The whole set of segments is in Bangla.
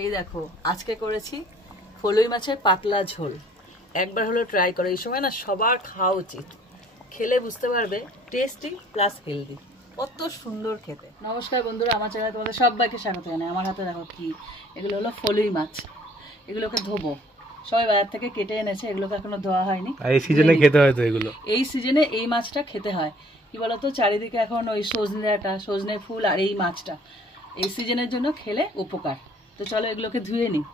এই দেখো আজকে করেছি ফলুই মাছের পাতলা ঝোল। একবার হলো ট্রাই করো, এই সময় না সবার খাওয়া উচিত, খেলে বুঝতে পারবে টেস্টি প্লাস হেলদি, কত সুন্দর খেতে। নমস্কার বন্ধুরা, আমার চ্যানেলে তোমাদের সবাইকে স্বাগত জানাই। আমার হাতে দেখো কি, এগুলো হলো ফলুই মাছ। এগুলোকে ধোবো, সবাই বাজার থেকে কেটে এনেছে, এগুলোকে এখনো ধোয়া হয়নি। এই সিজনে খেতে হয় তো, এগুলো এই সিজনে এই মাছটা খেতে হয়। কি বলতো, চারিদিকে এখন ওই সজনে ফুল আর এই মাছটা এই সিজনের জন্য খেলে উপকার। তো চলো এগুলোকে ধুয়ে নিই।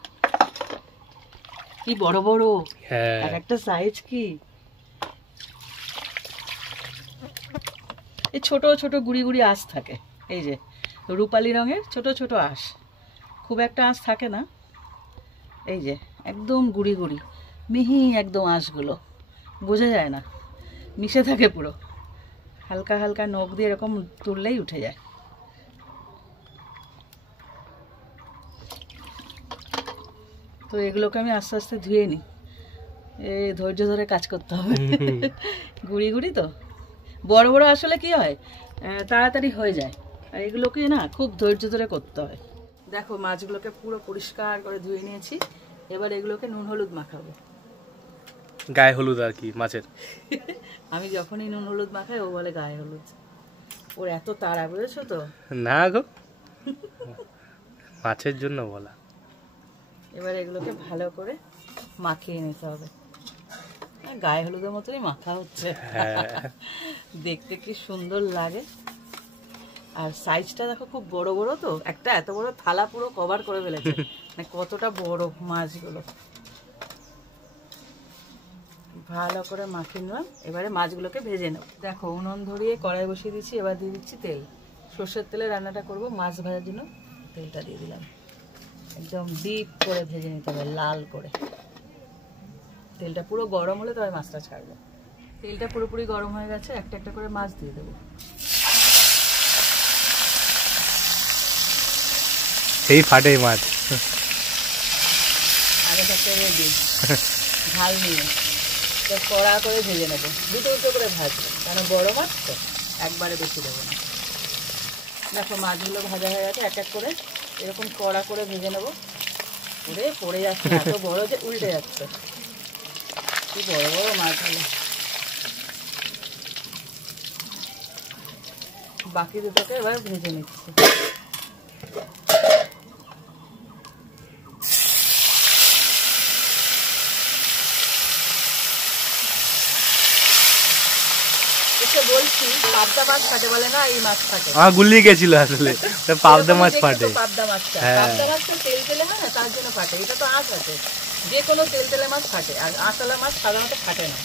কি বড় বড়, এক একটা সাইজ কি। এই ছোট ছোট গুড়ি গুড়ি আঁশ থাকে, এই যে রূপালি রঙের ছোট ছোট আঁশ, খুব একটা আঁশ থাকে না। এই যে একদম গুড়ি গুড়ি মিহি একদম আঁশগুলো, বোঝা যায় না, মিশে থাকে পুরো। হালকা হালকা নখ দিয়ে এরকম তুললেই উঠে যায়। তো এগুলোকে আমি আস্তে আস্তে ধুয়ে নিই, ধৈর্য ধরে কাজ করতে হবে। গুড়ি গুড়ি তো বড় বড়, আসলে কি হয় তাড়াতাড়ি হয়ে যায়, আর এগুলোকে না খুব ধৈর্য ধরে করতে হয়। দেখো মাছগুলোকে পুরো পরিষ্কার করে ধুয়ে নিয়েছি। এবার এগুলোকে নুন হলুদ মাখাবো, গায়ে হলুদ আর কি মাছের। আমি যখনই নুন হলুদ মাখাই ও বলে গায়ে হলুদ। ওর এত তাড়া, বুঝেছো তো? না গো, মাছের জন্য বলা। এবার এগুলোকে ভালো করে মাখিয়ে নিতে হবে, গায়ে হলুদের মতোই মাখা হচ্ছে। দেখতে কি সুন্দর লাগে। আর সাইজটা দেখো খুব বড় বড়, তো একটা এত বড় থালা পুরো কভার করে ফেলেছে, মানে কতটা বড় মাছগুলো। ভালো করে মাখিয়ে নিলাম। এবারে মাছগুলোকে ভেজে নেব। দেখো উনুন ধরিয়ে কড়াই বসিয়ে দিচ্ছি, এবার দিয়ে দিচ্ছি তেল। সর্ষের তেলে রান্নাটা করব, মাছ ভাজার জন্য তেলটা দিয়ে দিলাম। একদম ডিপ করে ভেজে নিতে হবে, লাল করে। তেলটা পুরো গরম হলে তবে মাছটা ছাড়বো। তেলটা পুরোপুরি গরম হয়ে গেছে, একটা একটা করে মাছ দিয়ে দেবো। সেই ফাটে মাছ আগে থাকতে রেডি, ঝাল নিয়ে কড়া করে ভেজে নেবো। দুটো দুটো করে ভাজবো, কারণ বড় মাছ তো একবারে বেশি দেবো না। দেখো মাছগুলো ভাজা হয়ে গেছে, এক এক করে এরকম কড়া করে ভেজে নেবো। পড়ে যাচ্ছে, এত বড় যে উল্টে যাচ্ছে। কি বড় বড় মাছগুলো। বাকি দুটোকে এবার ভেজে নিচ্ছি। বলছি পাবদা মাছ ফাটে বলে না, এই মাছ ফাটে। গুলিয়ে গেছিল আসলে, পাবদা মাছ ফাটে। পাবদা মাছটা তেল তেলে হয় না, তার জন্য ফাটে। এটা তো আঁশ আছে, যে কোনো তেল তেলে মাছ ফাটে, আর আঁশওয়ালা মাছ সাধারণত ফাটে না।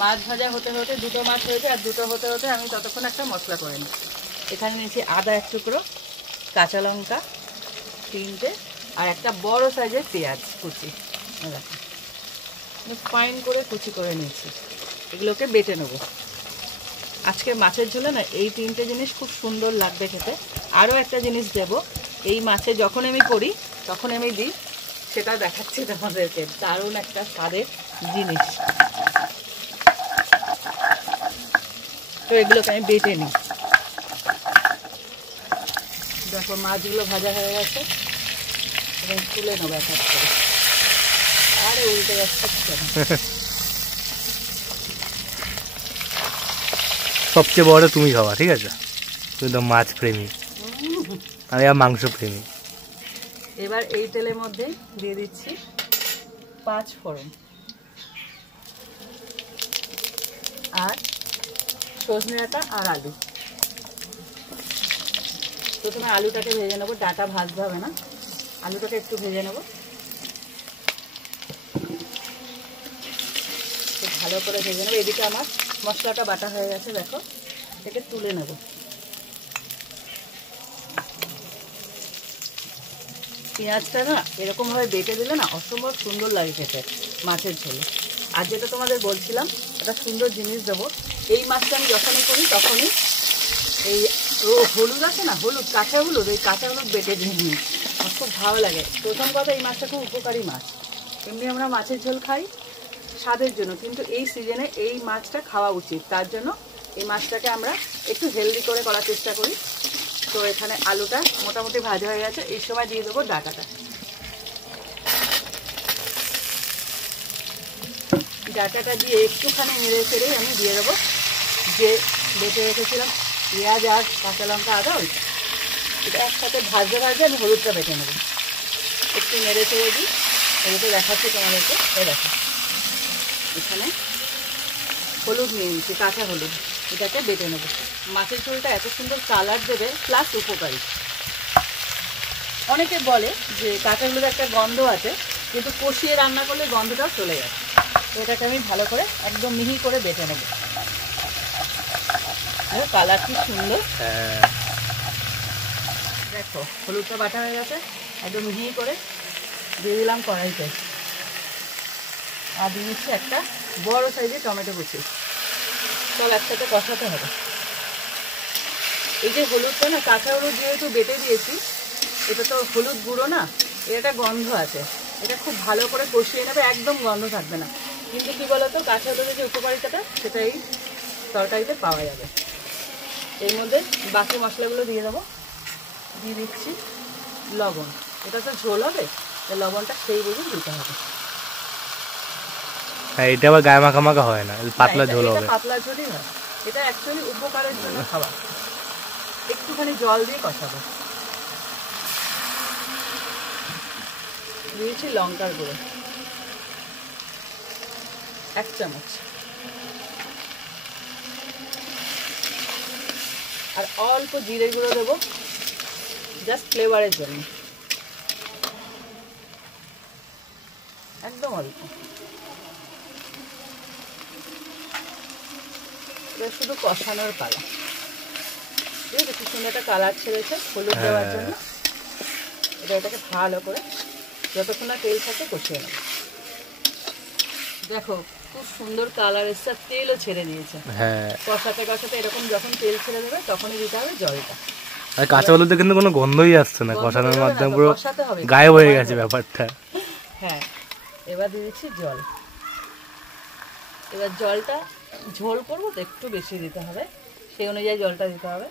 মাছ ভাজা হতে হতে দুটো মাছ হয়েছে, আর দুটো হতে হতে আমি ততক্ষণ একটা মশলা করে নিই। এখানে নিয়েছি আদা এক টুকরো, কাঁচা লঙ্কা 3টে, আর একটা বড় সাইজের পেঁয়াজ কুচি, ফাইন করে কুচি করে নিয়েছি। এগুলোকে বেটে নেবো। আজকে মাছের ঝোলে না এই 3টে জিনিস খুব সুন্দর লাগবে খেতে। আরও একটা জিনিস দেব, এই মাছে যখন আমি করি তখন আমি দিই, সেটা দেখাচ্ছি তোমাদেরকে। দারুণ একটা স্বাদের জিনিস। তো এগুলোকে আমি বেটে নিই। দেখো মাছগুলো ভাজা হয়ে গেছে, এবং তুলে নেবো এক এক করে। আরে উল্টে যাচ্ছে। সবচেয়ে বড় তুমি খাওয়া, ঠিক আছে? তুমি তো মাছ প্রেমী, আমি আর মাংস প্রেমী। এবার এই তেলের মধ্যে দিয়ে দিচ্ছি 5 ফোড়ন আর সজনে ডাঁটা আর আলু। প্রথমে আলুটাকে ভেজে নেবো, ডাঁটা ভাজতে হবে না, আলুটাকে একটু ভেজে নেবো। ভালো করে ভেজে নেবো। এদিকে আমার মশলাটা বাটা হয়ে গেছে, দেখো এটাকে তুলে নেব। পেঁয়াজটা না এরকমভাবে বেটে দিলে না অসম্ভব সুন্দর লাগে খেতে মাছের ঝোলে। আর যেটা তোমাদের বলছিলাম, একটা সুন্দর জিনিস দেবো। এই মাছটা আমি যখনই করি তখনই এই হলুদ আছে না, হলুদ, কাঁচা হলুদ, এই কাঁচা হলুদ বেটে দিয়ে নিই। আমার খুব ভালো লাগে। প্রথম কথা, এই মাছটা খুব উপকারী মাছ। এমনি আমরা মাছের ঝোল খাই স্বাদের জন্য, কিন্তু এই সিজনে এই মাছটা খাওয়া উচিত। তার জন্য এই মাছটাকে আমরা একটু হেলদি করে করার চেষ্টা করি। তো এখানে আলুটা মোটামুটি ভাজা হয়ে গেছে, এই সময় দিয়ে দেবো ডাঁটাটা। ডাটাটা দিয়ে একটুখানি নেড়ে চেড়েই আমি দিয়ে দেবো যে বেটে রেখেছিলাম পেঁয়াজ আর কাঁচা লঙ্কা আদা ওইটা। এটা একসাথে ভাজতে ভাজতে আমি হলুদটা বেটে নেবো। একটু নেড়ে চেড়ে দিই, এগুলো দেখাচ্ছি তোমাদেরকে। এই দেখো এখানে হলুদ নিয়ে নিচ্ছি, কাঁচা হলুদ, এটাকে বেটে নেবো। মাছের ঝোলটা এত সুন্দর কালার দেবে প্লাস উপকারী। অনেকে বলে যে কাঁচা হলুদ একটা গন্ধ আছে, কিন্তু কষিয়ে রান্না করলে গন্ধটাও চলে যায়। তো এটাকে আমি ভালো করে একদম মিহি করে বেটে নেবো। কালার কি সুন্দর, দেখো হলুদটা বাটা হয়ে গেছে, একদম মিহি করে দিয়ে দিলাম কড়াইতে। আর দিয়ে দিচ্ছি একটা বড় সাইজের টমেটো কুচি। সব একসাথে কষাতে হবে। এই যে হলুদটা না, কাঁচা হলুদ যেহেতু বেটে দিয়েছি, এটা তো হলুদ গুঁড়ো না, এর একটা গন্ধ আছে। এটা খুব ভালো করে কষিয়ে নেবে, একদম গন্ধ থাকবে না। কিন্তু কি বলতো, কাঁচা হলুদের যে উপকারিতাটা সেটা এই তরকারিতে পাওয়া যাবে। এর মধ্যে বাকি মশলাগুলো দিয়ে দেবো। দিয়ে দিচ্ছি লবণ, এটা তো ঝোল হবে, তাই লবণটা সেই বুঝে দিতে হবে। এটা আবার গায়ে মাখা মাখা হয় না, পাতলা ঝোল হবে। পাতলা ঝোলই হয়, এটা অ্যাকচুয়ালি উপকারের জন্য খাওয়া। একটুখানি জল দিয়ে কষাবো। দিয়েছি লঙ্কার গুঁড়ো 1 চামচ, আর অল্প জিরে গুঁড়ো দেবো জাস্ট ফ্লেভারের জন্য, একদম অল্প। এটা শুধু কষানোর পালা। ঠিক আছে, কি সুন্দর একটা কালার ছেড়েছে হলুদ দেওয়ার জন্য। এটাকে ভালো করে যতক্ষণ না তেল থাকে কষিয়ে নেব। দেখো খুব সুন্দর কালার এসছে, তেলও ছেড়ে দিয়েছে। কষাতে কষাতে এরকম যখন তেল ছেড়ে দেবে তখনই দিতে হবে জলটা। আর কাঁচা হলুদে কিন্তু কোনো গন্ধই আসছে না, কষানোর মাধ্যমে পুরো গায়েব হয়ে গেছে ব্যাপারটা। হ্যাঁ, এবার দিয়ে দিচ্ছি জল। এবার জলটা ঝোল করবো তো একটু বেশি দিতে হবে, সেই অনুযায়ী জলটা দিতে হবে।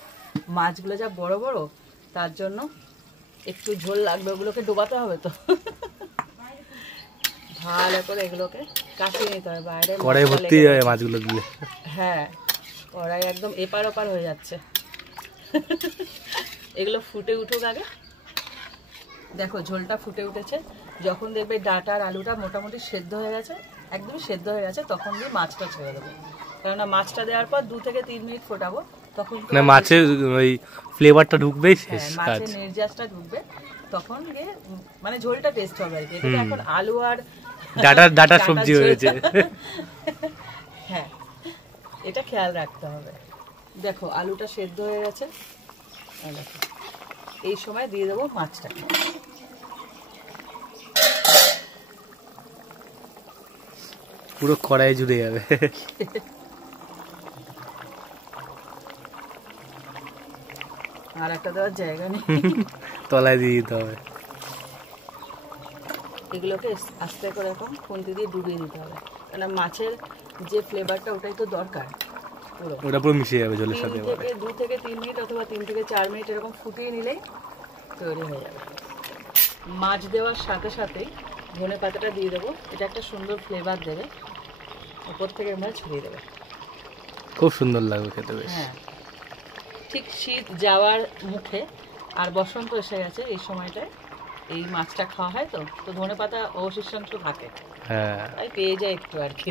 মাছগুলো যা বড় বড়, তার জন্য একটু ঝোল লাগবে, ওগুলোকে ডোবাতে হবে তো। ভালো করে এগুলোকে কাটিয়ে নিতে হবে, বাইরে কড়াই ভর্তি হয়ে যাবে মাছগুলো দিলে। হ্যাঁ, কড়াই একদম এপার ওপার হয়ে যাচ্ছে। এগুলো ফুটে উঠুক আগে। দেখো ঝোলটা ফুটে উঠেছে, যখন দেখবে ডাটা আর আলুটা মোটামুটি সেদ্ধ হয়ে গেছে, একদমই সেদ্ধ হয়ে গেছে, তখন দিয়ে মাছটা ছেড়ে দেবো। কেননা মাছটা দেওয়ার পর 2 থেকে 3 মিনিট ফোটাবো, তখন মাছের ওই ফ্লেভারটা ঢুকবেই, শেষ কাজ। মাছের নির্যাসটা ঢুকবে, তখন গিয়ে মানে ঝোলটা টেস্ট হবে আর কি। এটা এখন আলু আর ডাটা সবজি হয়েছে। হ্যাঁ, এটা খেয়াল রাখতে হবে। দেখো আলুটা সেদ্ধ হয়ে গেছে, দেখো এই সময় দিয়ে দেবো মাছটাকে। পুরো কড়াই জুড়ে যাবে। আর একটা দেওয়ার জায়গা নেই, তলায় দিয়ে দিতে হবে। এগুলোকে আস্তে করে এখন খুন্তি দিয়ে ডুবিয়ে দিতে হবে, কারণ মাছের যে ফ্লেভারটা ওটাই তো দরকার। ওটা পুরো মিশে যাবে জলের সাথে। 2 থেকে 3 মিনিট অথবা 3 থেকে 4 মিনিট এরকম ফুটিয়ে নিলেই তৈরি হয়ে যাবে। মাছ দেওয়ার সাথে সাথেই ধনে পাতাটা দিয়ে দেবো, এটা একটা সুন্দর ফ্লেভার দেবে, উপর থেকে আমরা ছড়িয়ে দেবে, খুব সুন্দর লাগবে খেতে বেশ। হ্যাঁ, ঠিক শীত যাওয়ার মুখে আর বসন্ত এসে গেছে, এই সময়টায় এই মাছটা খাওয়া হয়, তো ধনে পাতা অবশিষ্টাংশ থাকে, তাই পেয়ে যায় একটু আর কি।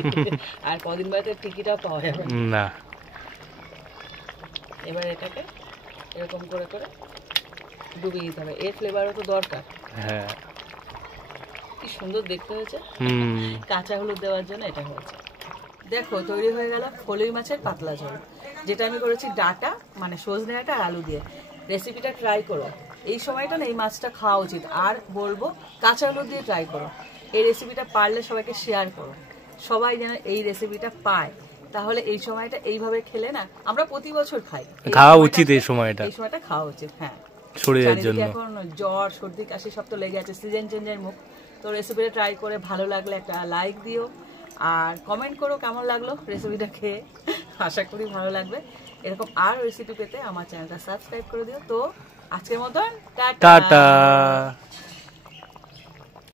আর কদিন বাদে টিকিটাও পাওয়া যাবে না। এবার এটাকে এরকম করে করে ডুবিয়ে দিতে হবে, এর ফ্লেভারও তো দরকার। হ্যাঁ, কি সুন্দর দেখতে হয়েছে, কাঁচা হলুদ দেওয়ার জন্য এটা হয়েছে। দেখো তৈরি হয়ে গেল ফলুই মাছের পাতলা ঝোল, যেটা আমি করেছি ডাটা মানে সজনে ডাঁটা আর আলু দিয়ে। রেসিপিটা ট্রাই করো, এই সময়টা না এই মাছটা খাওয়া উচিত। আর বলবো কাঁচা হলুদ দিয়ে ট্রাই করো। এই রেসিপিটা পারলে সবাইকে শেয়ার করো, সবাই যেন এই রেসিপিটা পায়। তাহলে এই সময়টা এইভাবে খেলে না, আমরা প্রতি বছর খাই, খাওয়া উচিত এই সময়টা খাওয়া উচিত। হ্যাঁ, শরীরের জন্য। এখন জ্বর সর্দি কাশি সব তো লেগে আছে, সিজন চেঞ্জের মুখ। তো রেসিপিটা ট্রাই করে ভালো লাগলে একটা লাইক দিও, আর কমেন্ট করো কেমন লাগলো রেসিপিটা খেয়ে। আশা করি ভালো লাগবে। এরকম আর রেসিপি পেতে আমার চ্যানেলটা সাবস্ক্রাইব করে দিও। তো আজকের মতন টাটা।